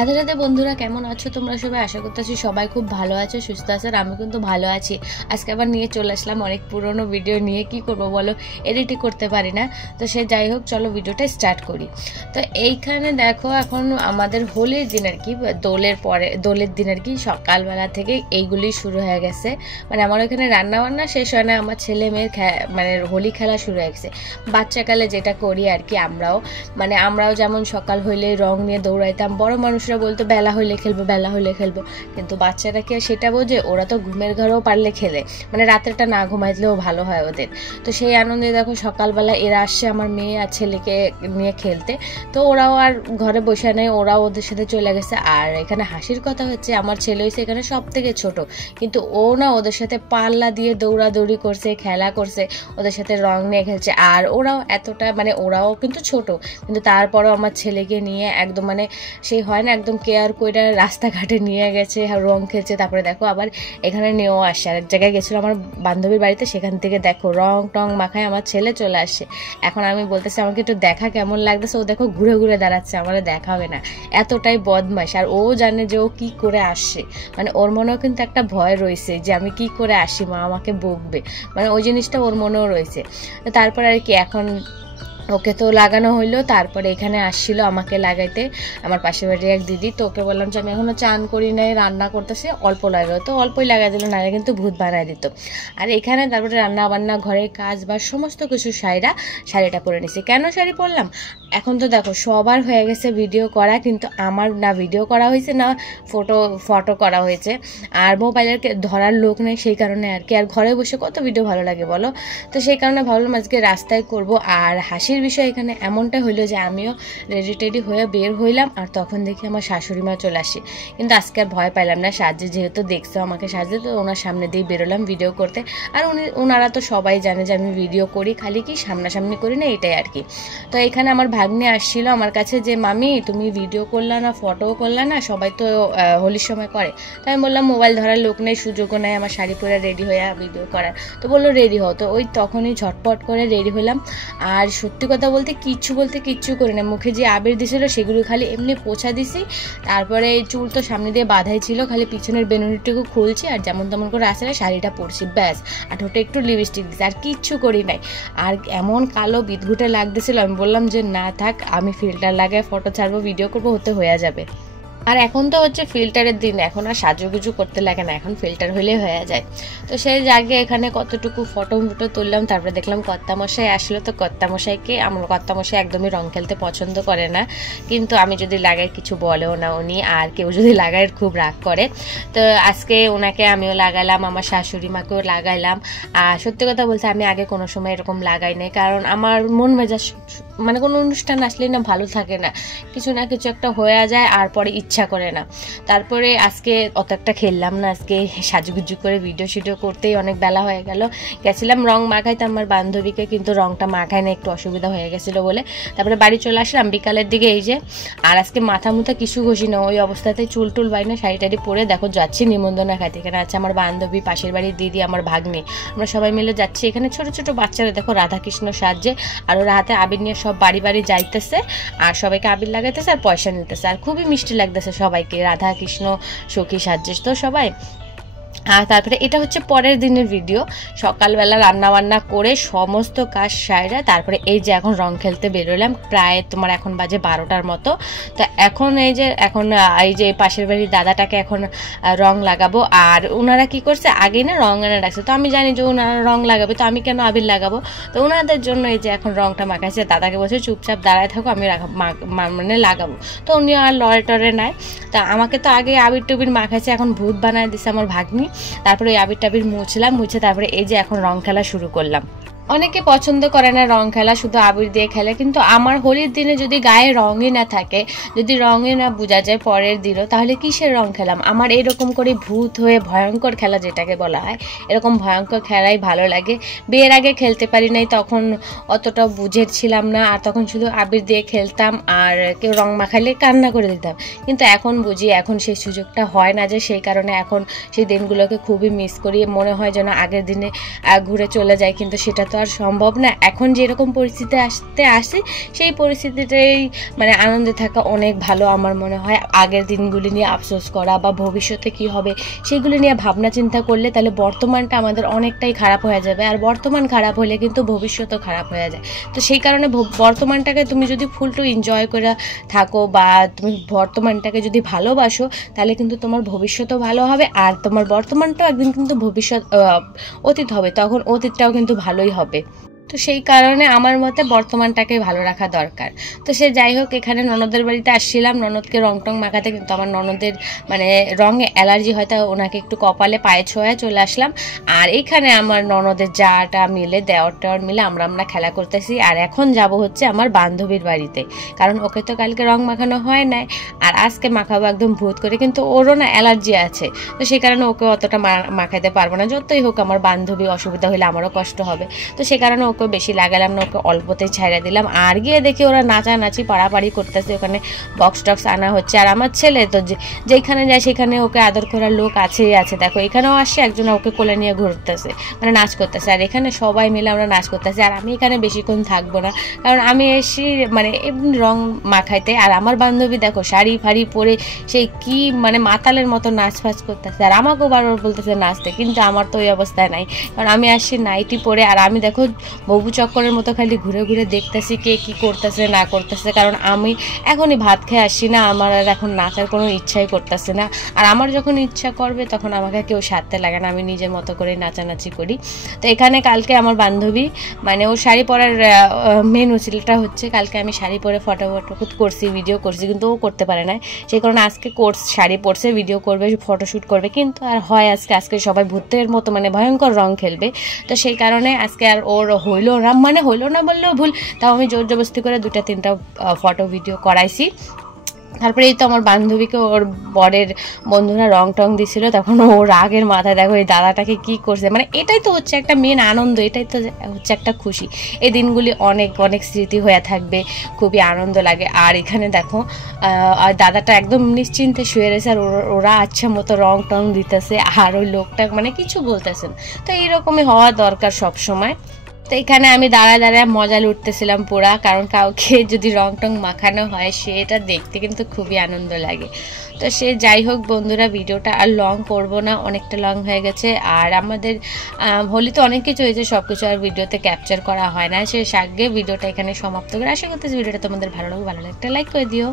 রাধে রাধে বন্ধুরা, কেমন আছো তোমরা সবাই? আশা করতেছি সবাই খুব ভালো আছো, সুস্থ আছো। আর আমি কিন্তু ভালো আছি। আজকে আবার নিয়ে চলে আসলাম অনেক পুরনো ভিডিও নিয়ে। কি করব বলো, এডিটই করতে পারি না। তো সে যাই হোক, চলো ভিডিওটা স্টার্ট করি। তো এইখানে দেখো, এখন আমাদের হোলির দিন আর কি, দোলের দিন আর কি, সকালবেলা থেকে এইগুলি শুরু হয়ে গেছে। মানে আমার ওখানে রান্না বান্না শেষ হয় না, আমার ছেলে মেয়ের মানে হোলি খেলা শুরু হয়ে গেছে। বাচ্চাকালে যেটা করি আর কি, আমরাও যেমন সকাল হইলে রং নিয়ে দৌড়াইতাম। বড় মানুষরা বলতো বেলা হইলে খেলবো, কিন্তু বাচ্চারা কি সেটা বোঝে? ওরা তো ঘুমের ঘরেও পারলে খেলে, মানে রাতেরটা না ঘুমাইলেও ভালো হয় ওদের। তো সেই আনন্দে দেখো সকালবেলা এরা আসছে আমার মেয়ে আর ছেলেকে নিয়ে খেলতে। তো ওরাও আর ঘরে বসে নেই, ওরাও ওদের সাথে চলে গেছে। আর এখানে হাসির কথা হচ্ছে, আমার ছেলে হয়েছে এখানে সব থেকে ছোট, কিন্তু ও না ওদের সাথে পাল্লা দিয়ে দৌড়াদৌড়ি করছে, খেলা করছে, ওদের সাথে রং নিয়ে খেলছে। আর ওরাও এতটা, মানে ওরাও কিন্তু ছোট, কিন্তু তারপরেও আমার ছেলেকে নিয়ে একদম, মানে সেই হয় না, একদম কেয়ার করে রাস্তাঘাটে নিয়ে গেছে, রং খেলছে। তারপরে দেখো আবার এখানে নিয়েও আসছে। আরেক জায়গায় গেছিলো আমার বান্ধবীর বাড়িতে, সেখান থেকে দেখো রং টং মাখায় আমার ছেলে চলে আসছে। এখন আমি বলতেছি আমাকে একটু দেখা কেমন লাগতেছে, ও দেখো ঘুরে ঘুরে দাঁড়াচ্ছে, আমার দেখাবে না, এতটাই বদমাইশ। আর ও জানে যে ও কি করে আসছে, মানে ওর মনেও কিন্তু একটা ভয় রয়েছে যে আমি কি করে আসি, মা আমাকে বকবে, মানে ওই জিনিসটা ওর মনেও রয়েছে। তারপর আর কি, এখন ওকে তো লাগানো হইলো। তারপরে এখানে আসছিল আমাকে লাগাইতে আমার পাশের বাড়ির এক দিদি। তো ওকে বললাম যে আমি এখনো চান করি নাই, রান্না করতেছে, অল্প লাগাও। তো অল্পই লাগাই দিল, না কিন্তু ভূত বানাই দিত। আর এখানে তারপরে রান্না বান্না, ঘরের কাজ বা সমস্ত কিছু শাড়িটা পরে নিছি। কেন শাড়ি পরলাম? এখন তো দেখো সবার হয়ে গেছে ভিডিও করা, কিন্তু আমার না ভিডিও করা হয়েছে না ফটো করা হয়েছে। আর মোবাইলের ধরার লোক নেই, সেই কারণে আর কি। আর ঘরে বসে কত ভিডিও ভালো লাগে বলো? তো সেই কারণে ভাবলাম আজকে রাস্তায় করব। আর হাসির বিষয় এখানে এমনটা হইলো যে আমিও রেডি হয়ে বের হইলাম, আর তখন দেখি আমার শাশুড়ি মা চলে আসে। কিন্তু আজকে আর ভয় পাইলাম না, সাজে যেহেতু দেখছো আমাকে সাজে, তো ওনার সামনে দিয়ে বেরোলাম ভিডিও করতে। আর ওনারা তো সবাই জানে যে আমি ভিডিও করি, খালি কি সামনাসামনি করি না, এটাই আর কি। তো এখানে আমার ভাগ্নে আসছিল আমার কাছে যে মামি তুমি ভিডিও করলা না, ফটোও করলা না, সবাই তো হোলির সময় করে। তো আমি বললাম মোবাইল ধরার লোক নেই, সুযোগও নেই আমার শাড়ি পরে রেডি হয়ে ভিডিও করার। তো বললো রেডি হও। তো ওই তখনই ঝটপট করে রেডি হলাম। আর সত্যি কথা বলতে কিচ্ছু করি না, মুখে যে আবির দিছিল সেগুলো খালি এমনি পোছা দিছি। তারপরে চুল তো সামনে দিয়ে বাঁধাই ছিল, খালি পিছনের বেনুনিটুকু খুলছি, আর যেমন তেমন করে আসলে শাড়িটা পরছি, ব্যাস। আর ঠোঁটে একটু লিপস্টিক দিছি, আর কিচ্ছু করি নাই। আর এমন কালো বিদঘুটে লাগতেছিল, আমি বললাম যে না থাক, আমি ফিল্টার লাগায় ফটো ছাড়বো, ভিডিও করবো, হয়ে যাবে। আর এখন তো হচ্ছে ফিল্টারের দিন, এখন আর সাজুগুজু করতে লাগে না, এখন ফিল্টার হলে হয়ে যায়। তো সেই জায়গায় এখানে কতটুকু ফটো তুললাম। তারপরে দেখলাম কর্তামশাই আসলো। তো কর্তামশাইকে, আমার কর্তামশাই একদমই রং খেলতে পছন্দ করে না, কিন্তু আমি যদি লাগাই কিছু বলেও না উনি, আর কেউ যদি লাগাই খুব রাগ করে। তো আজকে ওনাকে আমিও লাগালাম, আমার শাশুড়ি মাকেও লাগাইলাম। আর সত্যি কথা বলতে আমি আগে কোনো সময় এরকম লাগাই নাই, কারণ আমার মন মেজাজ, মানে কোনো অনুষ্ঠান আসলেই না ভালো থাকে না, কিছু না কিছু একটা হয়ে যায়, আর পরে ইচ্ছা করে না। তারপরে আজকে অত একটা খেললাম না, আজকে সাজুগুজু করে ভিডিও করতেই অনেক বেলা হয়ে গেল। গেছিলাম রং মাখাইতে আমার বান্ধবীকে, কিন্তু রংটা মাখায় না, একটু অসুবিধা হয়ে গেছিলো বলে। তারপরে বাড়ি চলে আসলাম বিকালের দিকে, এই যে। আর আজকে মাথা মুথা কিছু ঘষি না, ওই অবস্থাতে চুল বাইনা শাড়ি টাড়ি পরে দেখো যাচ্ছি নিমন্ত্রণা খাইতে। এখানে আছে আমার বান্ধবী, পাশের বাড়ির দিদি, আমার ভাগ্নে, আমরা সবাই মিলে যাচ্ছি। এখানে ছোট ছোট বাচ্চারা দেখো রাধাকৃষ্ণ সাজছে, আর ওরা হাতে আবির নিয়ে সব বাড়ি যাইতেছে, আর সবাইকে আবির লাগাইতেছে আর পয়সা নিতেছে। আর খুবই মিষ্টি লাগতেছে সবাইকে, রাধা কৃষ্ণ সখী সাজছে তো সবাই। আর তারপরে এটা হচ্ছে পরের দিনের ভিডিও, সকালবেলা রান্নাবান্না করে সমস্ত কাজ সাইরা তারপরে এই যে এখন রং খেলতে বেরোলাম। প্রায় তোমার এখন বাজে 12টার মতো। তো এখন এই যে পাশের বাড়ির দাদাটাকে এখন রং লাগাবো। আর ওনারা কি করছে, আগে না রং এনে রাখছে, তো আমি জানি যে ওনারা রং লাগাবে, তো আমি কেন আবির লাগাবো? তো ওনাদের জন্য এই যে এখন রংটা মাখাইছে। দাদাকে বলছে চুপচাপ দাঁড়ায় থাকো, আমি মানে লাগাবো। তো উনি আর লড়ে টরে নাই। তা আমাকে তো আগে আবির টুবির মাখাইছে, এখন ভূত বানায় দিছে আমার ভাগ্নি। তারপরে ওই আবির টাবির মুছে তারপরে এই যে এখন রং খেলা শুরু করলাম। অনেকে পছন্দ করে না রং খেলা, শুধু আবির দিয়ে খেলে, কিন্তু আমার হোলির দিনে যদি গায়ে রঙই না থাকে, যদি রঙে না বোঝা যায় পরের দিনও, তাহলে কিসের রং খেলাম? আমার এরকম করে ভূত হয়ে ভয়ঙ্কর খেলা যেটাকে বলা হয়, এরকম ভয়ঙ্কর খেলাই ভালো লাগে। বিয়ের আগে খেলতে পারি নাই, তখন অতটা বুঝের ছিলাম না, আর তখন শুধু আবির দিয়ে খেলতাম, আর কেউ রং মাখাইলে কান্না করে দিতাম। কিন্তু এখন বুঝি, এখন সেই সুযোগটা হয় না, যে সেই কারণে এখন সেই দিনগুলোকে খুবই মিস করি, মনে হয় যেন আগের দিনে ঘুরে চলে যায়, কিন্তু সেটা তো আর সম্ভব না। এখন যেরকম পরিস্থিতি আসে সেই পরিস্থিতিটাই মানে আনন্দে থাকা অনেক ভালো আমার মনে হয়। আগের দিনগুলি নিয়ে আফসোস করা বা ভবিষ্যতে কি হবে সেগুলি নিয়ে ভাবনা চিন্তা করলে তাহলে বর্তমানটা আমাদের অনেকটাই খারাপ হয়ে যাবে, আর বর্তমান খারাপ হলে কিন্তু ভবিষ্যতও খারাপ হয়ে যায়। তো সেই কারণে বর্তমানটাকে তুমি যদি ফুল টু এনজয় করে থাকো বা তুমি বর্তমানটাকে যদি ভালোবাসো তাহলে কিন্তু তোমার ভবিষ্যতও ভালো হবে, আর তোমার বর্তমানটাও একদিন কিন্তু অতীত হবে, তখন অতীতটাও কিন্তু ভালোই হবে। তো সেই কারণে আমার মতে বর্তমানটাকে ভালো রাখা দরকার। তো সে যাই হোক, এখানে ননদের বাড়িতে আসছিলাম ননদকে রং টং মাখাতে, কিন্তু আমার ননদের মানে রঙে অ্যালার্জি হয়, তাই ওনাকে একটু কপালে পায়ে ছোঁয়া চলে আসলাম। আর এইখানে আমার ননদের যাটা মিলে দেওয়ার মিলে আমরা খেলা করতেছি। আর এখন যাব হচ্ছে আমার বান্ধবীর বাড়িতে, কারণ ওকে তো কালকে রং মাখানো হয় নাই, আর আজকে মাখাবো একদম ভূত করে। কিন্তু ওরও না অ্যালার্জি আছে, তো সেই কারণে ওকে অতটা মাখাতে পারবো না। যতই হোক আমার বান্ধবী, অসুবিধা হলে আমারও কষ্ট হবে। তো সে কারণে ওকে বেশি লাগালাম না, ওকে অল্পতেই ছাইড়া দিলাম। আর গিয়ে দেখি ওরা নাচানাচি পাড়াপাড়ি করতেছে, ওখানে বক্স টক্স আনা হচ্ছে। আর আমার ছেলে তো যেখানে যায় সেখানে ওকে আদর করার লোক আছেই আছে। দেখো এখানেও আসছে একজন, ওকে কোলে নিয়ে ঘুরতেছে, মানে নাচ করতেছে। আর এখানে সবাই মিলে আমরা নাচ করতেছি। আর আমি এখানে বেশিক্ষণ থাকবো না, কারণ আমি এসি মানে এমনি রং মাখাইতে। আর আমার বান্ধবী দেখো শাড়ি ফাড়ি পরে সেই কি মানে মাতালের মতো নাচ ফাচ করতেছে, আর আমাকেও বারবার বলতেছে নাচতে, কিন্তু আমার তো ওই অবস্থায় নাই, কারণ আমি আসছি নাইটি পরে। আর আমি দেখো ববু চক্করের মতো খালি ঘুরে ঘুরে দেখতেছি কে কি করতেছে না করতেছে, কারণ আমি এখনই ভাত খেয়ে আসছি না, আমার আর এখন নাচার কোনো ইচ্ছাই করতেছে না। আর আমার যখন ইচ্ছা করবে তখন আমাকে কেউ সারতে লাগে না, আমি নিজের মতো করে নাচানাচি করি। তো এখানে কালকে আমার বান্ধবী মানে ও শাড়ি পরার মেন উচিলটা হচ্ছে, কালকে আমি শাড়ি পরে ফটো করছি, ভিডিও করছি, কিন্তু ও করতে পারে না। সেই কারণে আজকে শাড়ি পরছে, ভিডিও করবে, ফটোশ্যুট করবে, কিন্তু আর হয় আজকে সবাই ভূতের মতো মানে ভয়ঙ্কর রং খেলবে। তো সেই কারণে আজকে আর ওর হইলো না বললেও ভুল, তাও আমি জোর জবরদস্তি করে 2-3টা ফটো ভিডিও করাইছি। তারপরে এই তো আমার বান্ধবীকে ওর বরের বন্ধুরা রং টং দিছিল, তখন ও রাগের মাথায় দেখো এই দাদাটাকে কি করছে। মানে এটাই তো হচ্ছে একটা মেন আনন্দ, এটাই তো হচ্ছে একটা খুশি। এই দিনগুলি অনেক অনেক স্মৃতি হয়ে থাকবে, খুবই আনন্দ লাগে। আর এখানে দেখো আর দাদাটা একদম নিশ্চিন্তে শুয়ে রয়েছে, আর ওরা আচ্ছা মতো রং টং দিতেছে, আর ওই লোকটা মানে কিছু বলতেছেন। তো এইরকমই হওয়া দরকার সব সময়। তো এখানে আমি দাঁড়ায় মজা লুটতেছিলাম পুরা, কারণ কাউকে যদি রং টং মাখানো হয় সেটা দেখতে কিন্তু খুবই আনন্দ লাগে। তো সে যাই হোক বন্ধুরা, ভিডিওটা আর লং করব না, অনেকটা লং হয়ে গেছে। আর আমাদের হোলি তো অনেক কিছু হয়েছে, সব কিছু আর ভিডিওতে ক্যাপচার করা হয় না। সে সাগে ভিডিওটা এখানে সমাপ্ত করে আশা করতেছি ভিডিওটা তোমাদের ভালো লাগবে, ভালো লাগলে একটা লাইক করে দিও।